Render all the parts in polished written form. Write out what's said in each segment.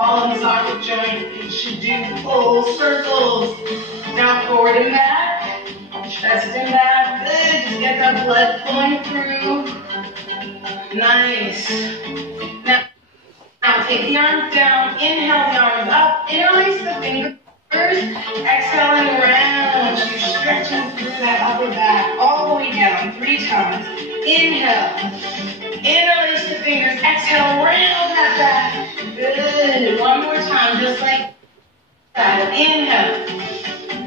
in the socket joint. It should do full circles. Now forward and back, chest and back. Good. Just get that blood flowing through. Nice. Now take the arms down. Inhale the arms up. Interlace the fingers. Exhaling round. You're stretching through that upper back all the way down 3 times. Inhale. Interlace the fingers. Exhale round that back. Good. One more time, just like that. Inhale.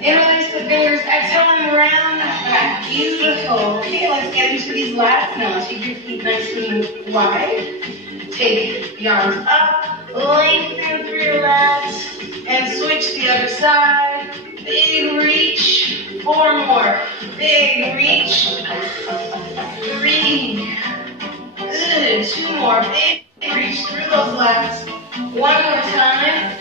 Interlace the fingers. Exhaling around that back. Beautiful. Okay, let's get into these lats now. Take your feet nice and wide. Take the arms up. Lengthen through your lats. And switch the other side. Big reach. 4 more. Big reach. 3. Good. 2 more. Big reach through those lats. 1 more time.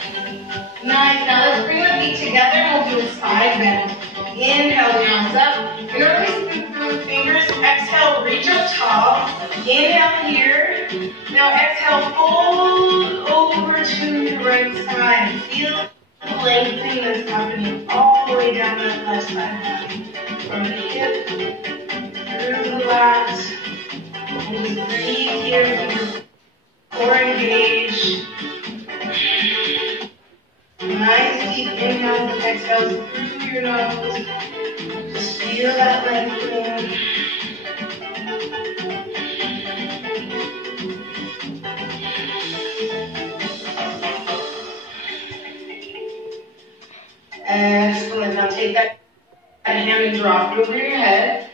Nice. Now let's bring the feet together and we'll do a side bend. Inhale the arms up. Interlace them through the fingers. Exhale, reach up tall. Inhale here. Now exhale, fold over to your right side. Feel the lengthening that's happening all the way down that left side body. From the hip through the lats. And just breathe here with your core engaged. Nice deep inhales and exhales through your nose. Just feel that lengthening. Excellent. Now take that hand and drop it over your head.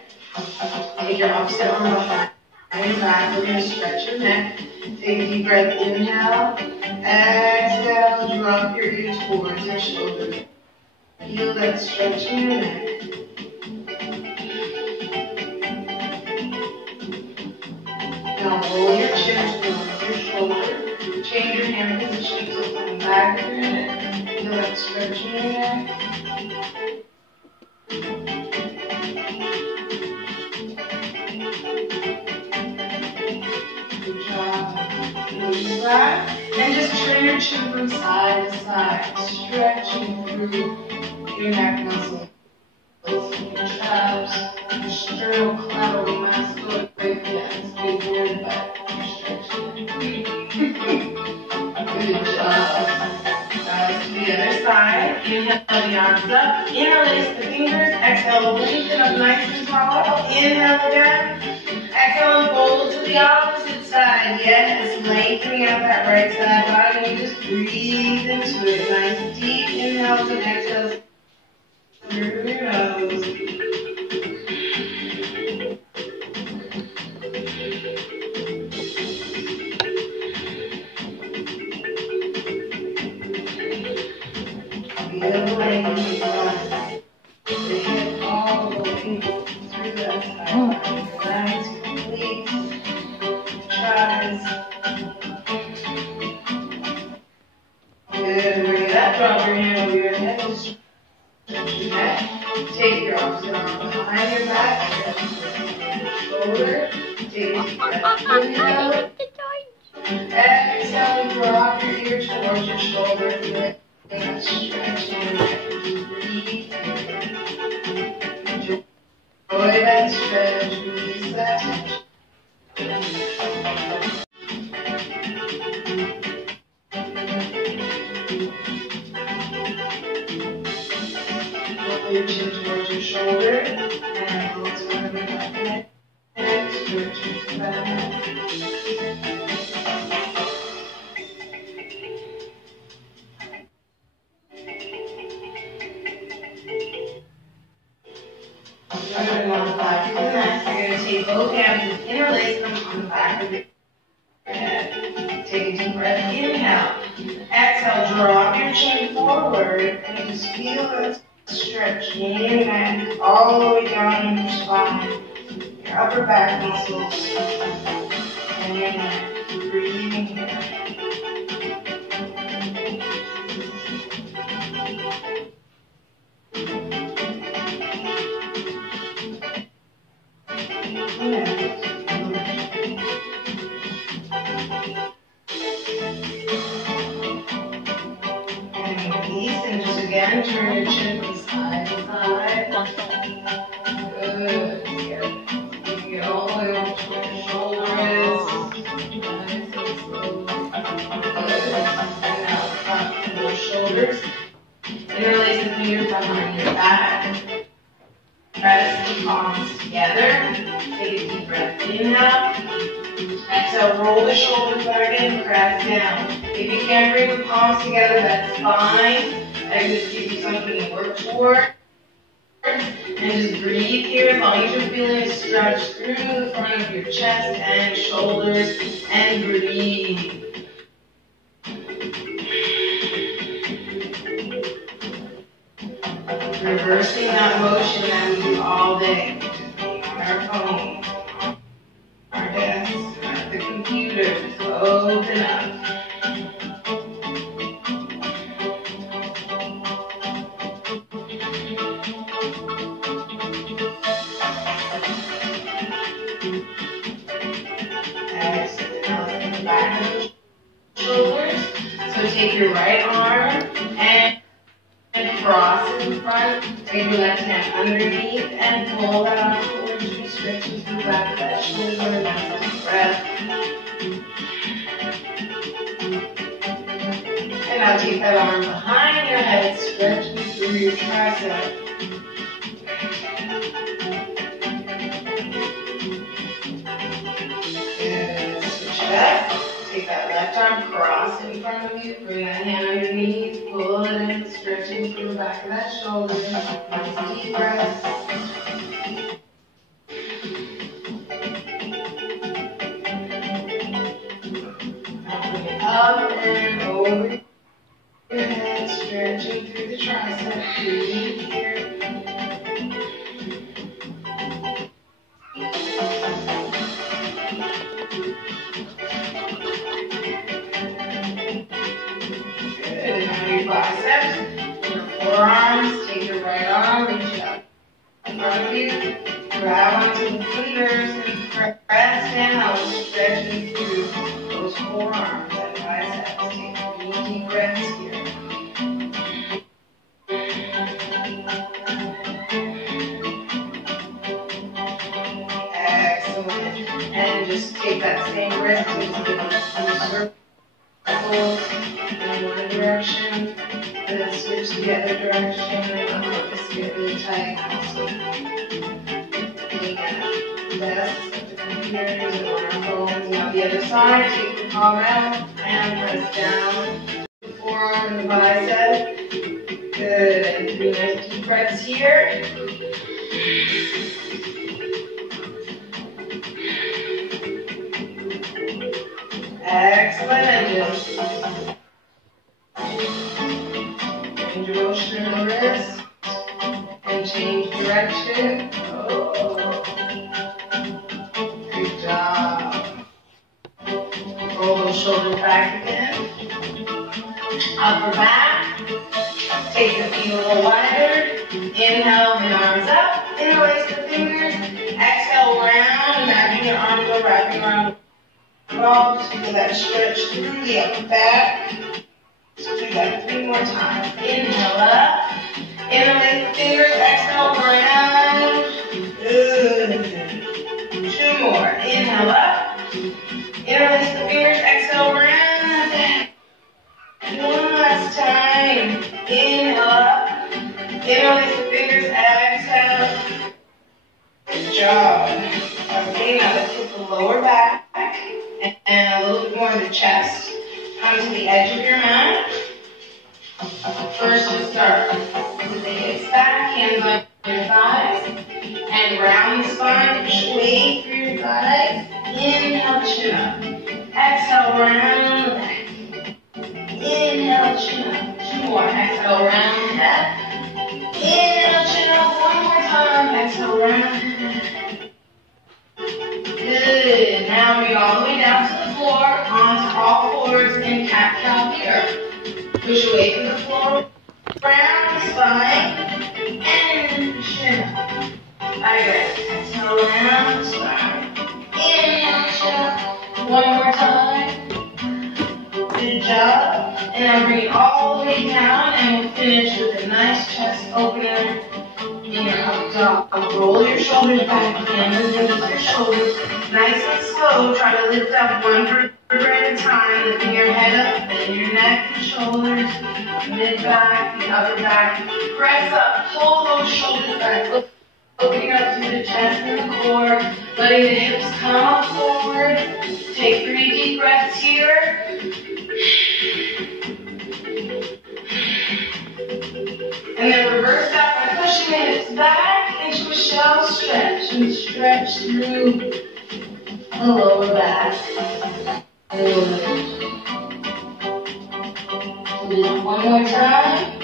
Take your opposite arm behind and back. We're going to stretch your neck. Take a deep breath. Inhale. Exhale. Drop your ears towards your shoulders. Feel that stretch in your neck. Now roll your chin towards your shoulder. Change your hand position so come back of your neck. Feel that stretch in your neck. Good job. Release that. And just turn your chin from side to side, stretching through your neck muscles, your traps, your sternocleidomastoid reflex, big weird back, stretching. Good job. Guys, to the other side. Inhale the arms up. Interlace the fingers. Exhale, lengthen up nice and tall. Inhale again. Exhale and fold to the opposite side. Yes, lengthening out that right side body. And just breathe into it. Nice deep inhales and exhales through your nose. Feel the lengthening of the hip all the way through that side body. Nice, complete. Tries. Good. Bring it up. Drop your hand over your head. Just stretch your neck. Take your opposite arm behind your back. Stretch your shoulder. Take a deep breath. Inhale. Exhale. Drop your ear towards your shoulder. Feel it. And stretch your neck. Breathe. Enjoy that stretch. Release that tension. Roll your chin towards your shoulder and go to the back neck and stretch into that neck. You're going to back of the neck. You're going to take both hands and interlace them on the back of your head. Take a deep breath. Inhale. Exhale. Drop your chin forward and just feel that stretch in your neck all the way down your spine, your upper back muscles, and your neck. Breathing here. on your back. Press the palms together. Take a deep breath. Inhale. Exhale, roll the shoulders back in, press down. If you can't bring the palms together, that's fine. I just give you something to work toward. And just breathe here as long as you're feeling a stretch through the front of your chest and shoulders, and breathe. Reversing that motion that we do all day. On our phone, our desk, at the computer. Just open up. Exhale, back of the shoulders. So take your right arm and cross in front. Take your left hand underneath and pull that arm towards you, stretching through the back of that shoulder. Nice deep breath. And now take that arm behind your head, stretching through your tricep. Good. Switch it up. Take that left arm, cross in front of you, bring that hand underneath, pull it in, stretching through the back of that shoulder. Nice deep breath. Now bring it up and over your head, stretching through the tricep. Breathe here. Biceps, your forearms, take your right arm, reach it up in front of you, grab onto the fingers and press down, stretching through those forearms and biceps. Take 3 deep breaths here. Excellent. And just take that same breath and just give it some circles in one direction. And then switch to the other direction, and focus to get really tight. Also, being at the desk, at the computers, and on our phones. Now the other side, take the palm out and press down the forearm and the bicep. Good. And 3 nice deep breaths here. Excellent. And just change your motion in the wrist and change direction. Oh, good job. Roll those shoulders back again. Upper back. Take the feet a little wider. Inhale, the arms up. Interlace the fingers. Exhale, round. Imagine your arms are wrapping around the ball. Just feel that stretch through the upper back. So do that 3 more times. Inhale up. Interlace the fingers. Exhale, round. Good. 2 more. Inhale up. Interlace the fingers. Exhale, round. 1 last time. Inhale up. Interlace the fingers. Exhale. Good job. Okay, now let's hit the lower back and a little bit more of the chest. Come to the edge of your mat. First, you start with the hips back, hands on your thighs, and round the spine, push way through your thighs. Inhale, chin up. Exhale, round the back. Inhale, chin up. 2 more. Exhale, round the head. Inhale, chin up. 1 more time. Exhale, round the head. Good. Now bring all the way down to the floor, onto all fours, and cat-cow here. Push away from the floor, round the spine, and chin up. Again, exhale, round the spine. Inhale, chin up. 1 more time. Good job. And now bring it all the way down, and we'll finish with a nice chest opener in your up dog. Roll your shoulders back, hands underneath your shoulders. Nice and slow. Try to lift up 1 for at a time, lifting your head up, bend your neck and shoulders, mid back, the upper back. Press up, pull those shoulders back, opening up through the chest and the core, letting the hips come up forward. Take 3 deep breaths here. And then reverse that by pushing the hips back into a shallow stretch and stretch through the lower back. One more time.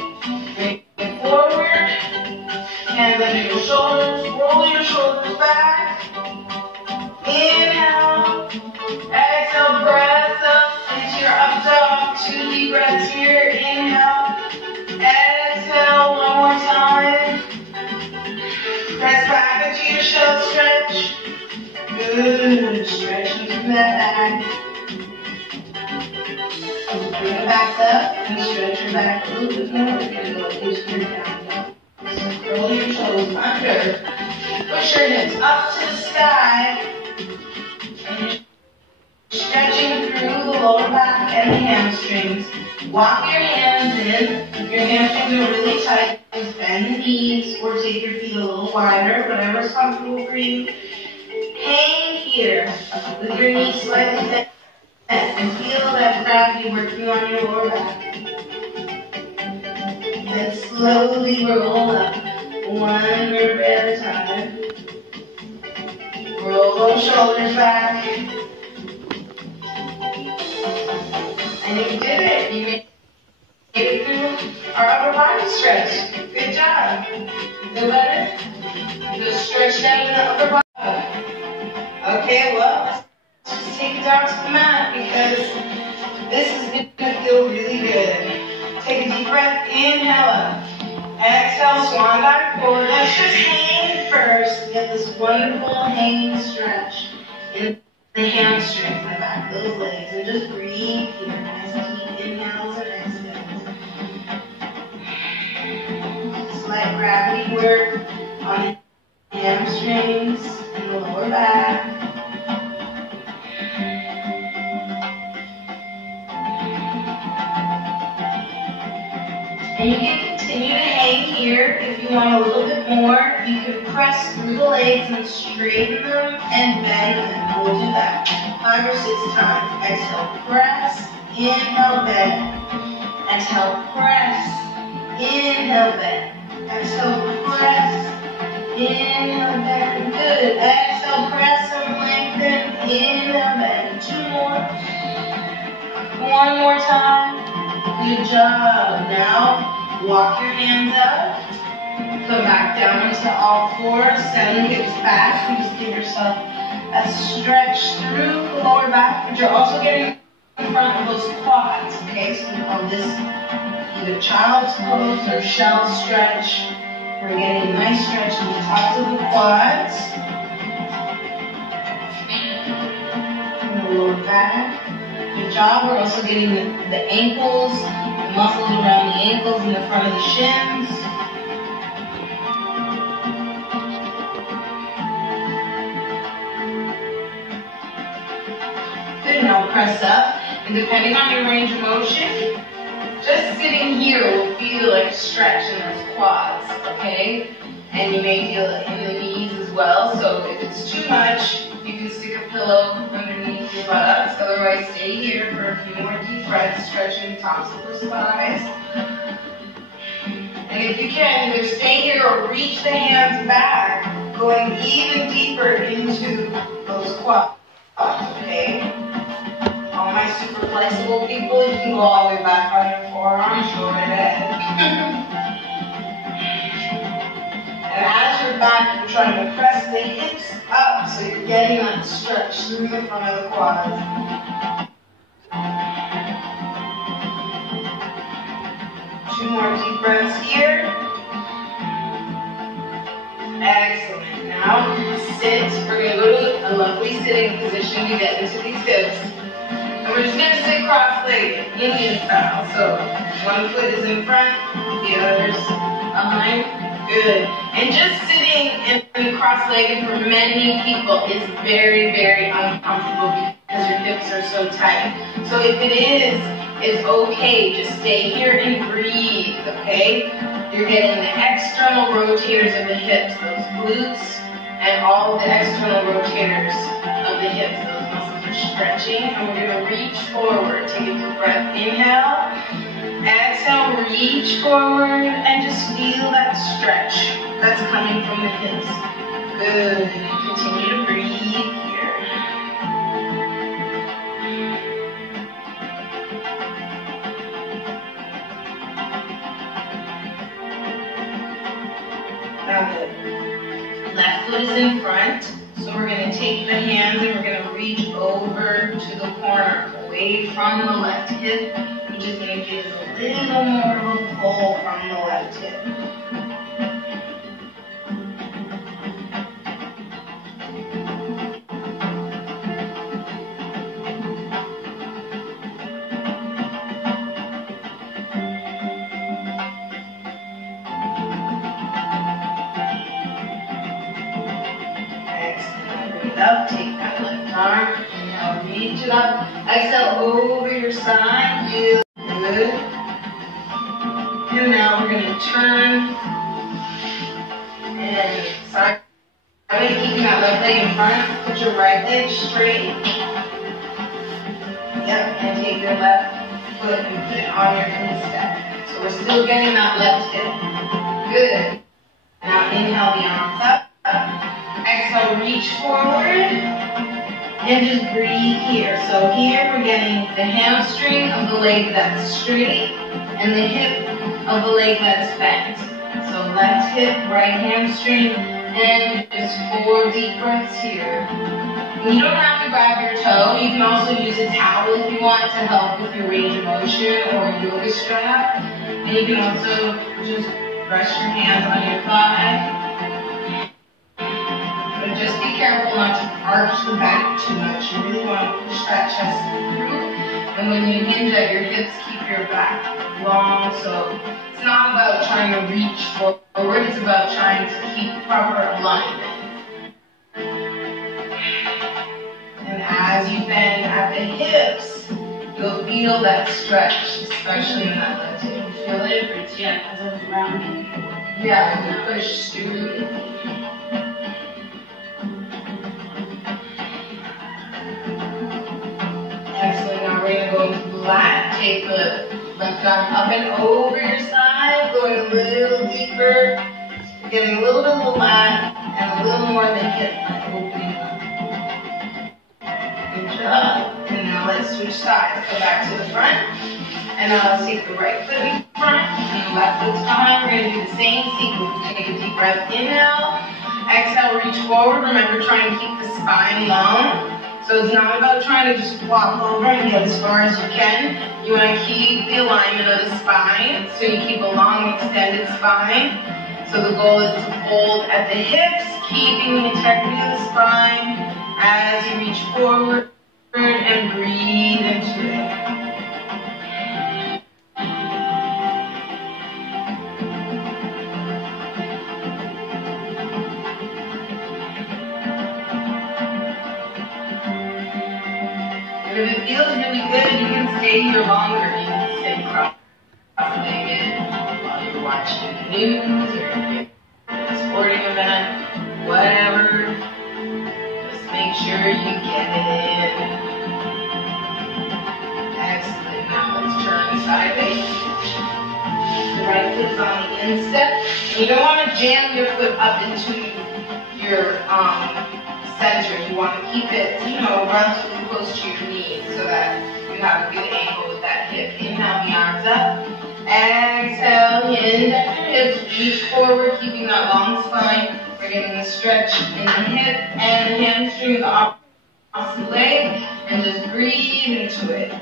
Bring it forward. Hands under your shoulders. Roll your shoulders back. Inhale. Exhale. Breath up into your up dog. 2 deep breaths here. Inhale. Exhale. One more time. Press back into your shell stretch. Good. Stretch into that back. Bring it back up and stretch your back a little bit more. We're going to go into your down dog. So curl your toes under. Push your hips up to the sky. And you're stretching through the lower back and the hamstrings. Walk your hands in. If your hamstrings are really tight, just bend the knees or take your feet a little wider, whatever is comfortable for you. Hang here with your knees slightly bent. And feel that gravity working on your lower back. Then slowly roll up, 1 vertebra at a time. Roll those shoulders back. And you did it. You made it through our upper body stretch. Good job. Feel better? Just stretch down in the upper body. Okay, well, just take it down to the mat because this is going to feel really good. Take a deep breath, inhale up. Exhale, swan dive forward. Let's just hang first. Get this wonderful hanging stretch in the hamstrings, the back of those legs. And just breathe here. Nice deep inhales and exhales. Slight gravity work on the hamstrings and the lower back. And you can continue to hang here. If you want a little bit more, you can press through the legs and straighten them and bend them. We'll do that 5 or 6 times. Exhale, press, inhale, bend. Exhale, press, inhale, bend. Exhale, press, inhale, bend. Good. Exhale, press and lengthen, inhale, bend. 2 more. 1 more time. Good job. Now, walk your hands up. Come back down into all fours. Send the hips back. And just give yourself a stretch through the lower back. But you're also getting in front of those quads. Okay, so we call this either child's pose or shell stretch. We're getting a nice stretch in the tops of the quads. And the lower back. Good job. We're also getting the ankles, the muscles around the ankles and the front of the shins. Good. Now press up. And depending on your range of motion, just sitting here will feel like a stretch in those quads, okay? And you may feel it in the knees as well. So if it's too much, you can stick a pillow underneath your buttocks. Otherwise, stay here for a few more deep breaths, stretching the tops of the thighs. And if you can, either stay here or reach the hands back, going even deeper into those quads, okay? All my super flexible people, you can go all the way back on your forearms, go right ahead. And as you're back, you're trying to press the hips up so you're getting that stretch through the front of the quads. Two more deep breaths here. Excellent. Now sit. We're going to go to a lovely sitting position to get into these hips. And we're just going to sit cross-legged, Indian style. So one foot is in front, the other's behind. Good. And just sitting and cross-legged for many people is very, very uncomfortable because you're hips are so tight. So if it is, it's okay. Just stay here and breathe, okay? You're getting the external rotators of the hips, those glutes, and all the external rotators of the hips. Those muscles are stretching, and we're going to reach forward. Take a deep breath. Inhale. Exhale, reach forward, and just feel that stretch that's coming from the hips. Good. Continue to breathe here. Now the left foot is in front, so we're going to take the hands and we're going to reach over to the corner, away from the left hip, which is going to give us a little more of a pull from the left hip. Up, take that left arm, inhale, reach it up, exhale over your side, good. And now we're going to turn and side, keeping that left leg in front, put your right leg straight, yep, and take your left foot and put it on your instep. So we're still getting that left hip, good. Now inhale the arms up. Exhale, reach forward, and just breathe here. So here we're getting the hamstring of the leg that's straight, and the hip of the leg that's bent. So left hip, right hamstring, and just 4 deep breaths here. And you don't have to grab your toe. You can also use a towel if you want to help with your range of motion, or a yoga strap. And you can also just rest your hands on your thigh. But just be careful not to arch the back too much. You really want to push that chest through. And when you hinge at your hips, keep your back long. So it's not about trying to reach forward. It's about trying to keep proper alignment. And as you bend at the hips, you'll feel that stretch, especially in that left hip. You feel it? Yeah, as I was rounding. Yeah, you push through. Excellent. Now we're going to go flat. Take the left arm up and over your side, going a little deeper, getting a little bit of the lat and a little more of the hip opening up. Good job. And now let's switch sides. Go back to the front. And now let's take the right foot in front and the left foot's behind. We're going to do the same sequence. Take a deep breath. Inhale. Exhale, reach forward. Remember, trying to keep the spine long. So it's not about trying to just flop over and get as far as you can. You want to keep the alignment of the spine, so you keep a long, extended spine. So the goal is to hold at the hips, keeping the integrity of the spine as you reach forward and breathe into it. And if it feels really good, you can stay here longer. You can stay cross-legged while you're watching the news or a sporting event, whatever. Just make sure you get it in. Excellent. Now let's turn sideways. The right foot's on the instep. You don't want to jam your foot up into your center. You want to keep it, relatively close to your knees so that you have a good angle with that hip. Inhale the arms up. Exhale, hinge at your hips. Reach forward, keeping that long spine. We're getting the stretch in the hip and the hamstring, the opposite leg, and just breathe into it.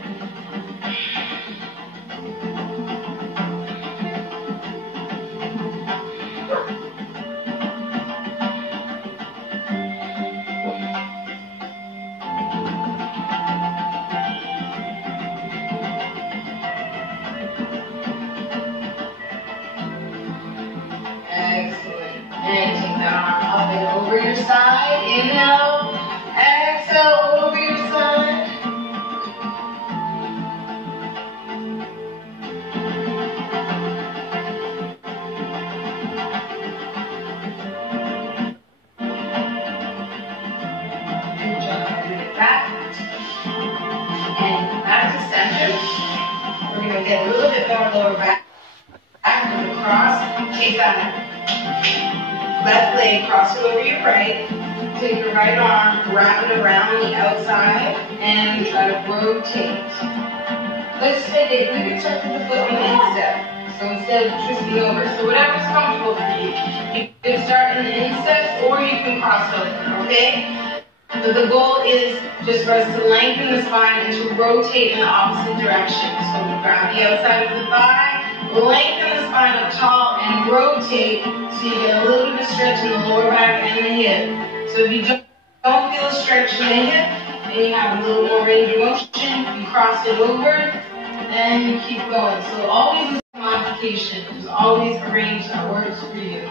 Side, inhale, exhale over your side. more lower back. Move across. Take that left leg, cross it over your right. Take your right arm, wrap it around the outside, and try to rotate. Let's take it. We can start with the foot on the instep. So instead of twisting over, so whatever's comfortable for you. You can start in the instep, or you can cross over, okay? But the goal is just for us to lengthen the spine and to rotate in the opposite direction. So we grab the outside of the thigh, lengthen the spine up tall, and rotate so you get a little bit of stretch in the lower back and the hip. So if you don't feel a stretch in the hip, and you have a little more range of motion, you cross it over, and you keep going. So always a modification. There's always a range that works for you.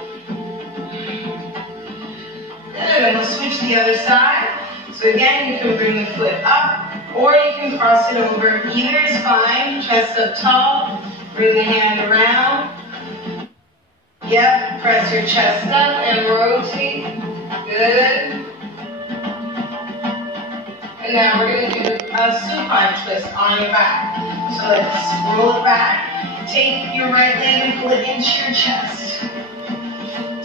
Then we'll switch the other side. So again, you can bring the foot up, or you can cross it over. Either is fine. Chest up tall. Bring the hand around. Yep, press your chest up and rotate. Good. And now we're going to do a supine twist on your back. So let's roll it back. Take your right leg and pull it into your chest.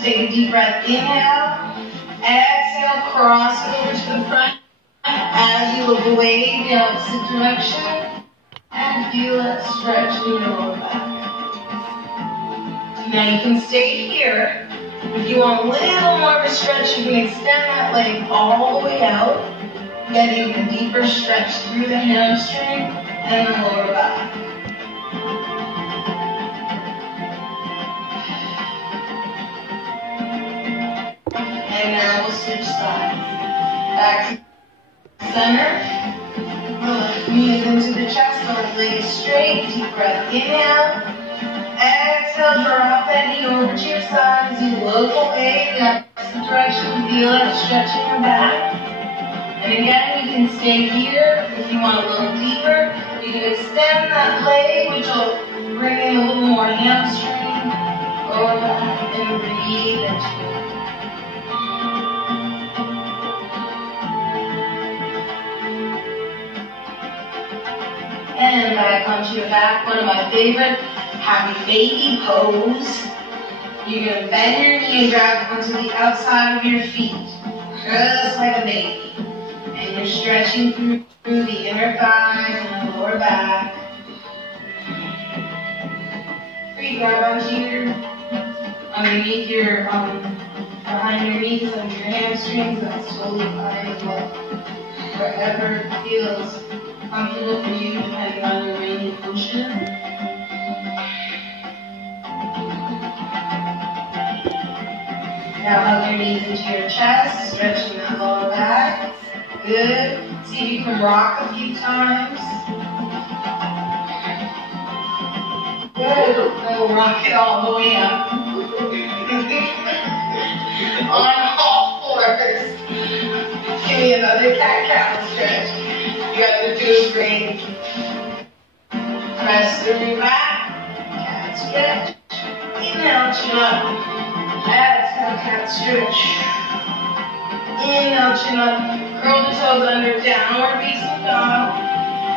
Take a deep breath. Inhale. Exhale, cross it over to the front. As you look away in the opposite direction. And feel that stretch in your lower back. Now you can stay here. If you want a little more of a stretch, you can extend that leg all the way out, getting a deeper stretch through the hamstring and the lower back. And now we'll switch sides. Back to center. The left knee is into the chest, the left leg is straight. Deep breath, inhale. Exhale, drop that knee over to your side as you look away in the opposite direction. Feel that stretch in your back. And again, you can stay here if you want a little deeper. You can extend that leg, which will bring in a little more hamstring. Lower back and breathe into it. And back onto your back, one of my favorite, happy baby pose. You're going to bend your knee and drag onto the outside of your feet, just like a baby. And you're stretching through the inner thighs and the lower back. Free grab onto your, underneath your, behind your knees, under your hamstrings, and slowly find wherever it feels comfortable for you, depending on your range of motion. Now hug your knees into your chest, stretching that lower back. Good. See if you can rock a few times. Good. Then we'll rock it all the way up. On all fours. Give me another cat-cow stretch. You guys are doing great. Press through your back. Cat stretch. Inhale, chin up. Exhale, cat stretch. Inhale, chin up. Curl the toes under, downward facing dog.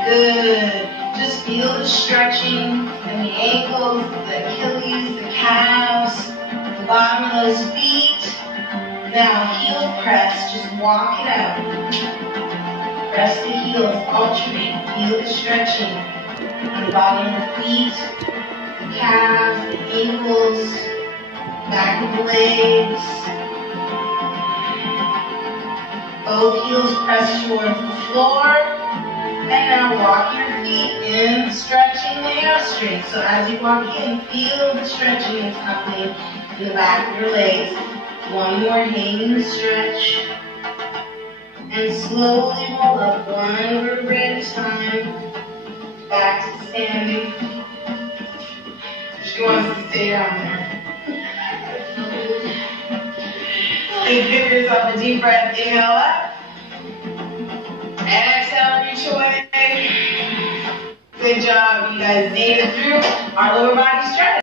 Good. Just feel the stretching in the ankles, the Achilles, the calves, the bottom of those feet. Now heel press, just walk it out. Press the heels, alternate, feel the stretching on the bottom of the feet, the calves, the ankles, back of the legs. Both heels press towards the floor. And now walk your feet in, stretching the hamstring. So as you walk in, feel the stretching that's happening in the back of your legs. One more hanging stretch. And slowly roll up one vertebrae at a time. Back to standing. She wants to stay down there. Please give yourself a deep breath. Inhale up. Exhale, reach away. Good job. You guys made it through our lower body stretch.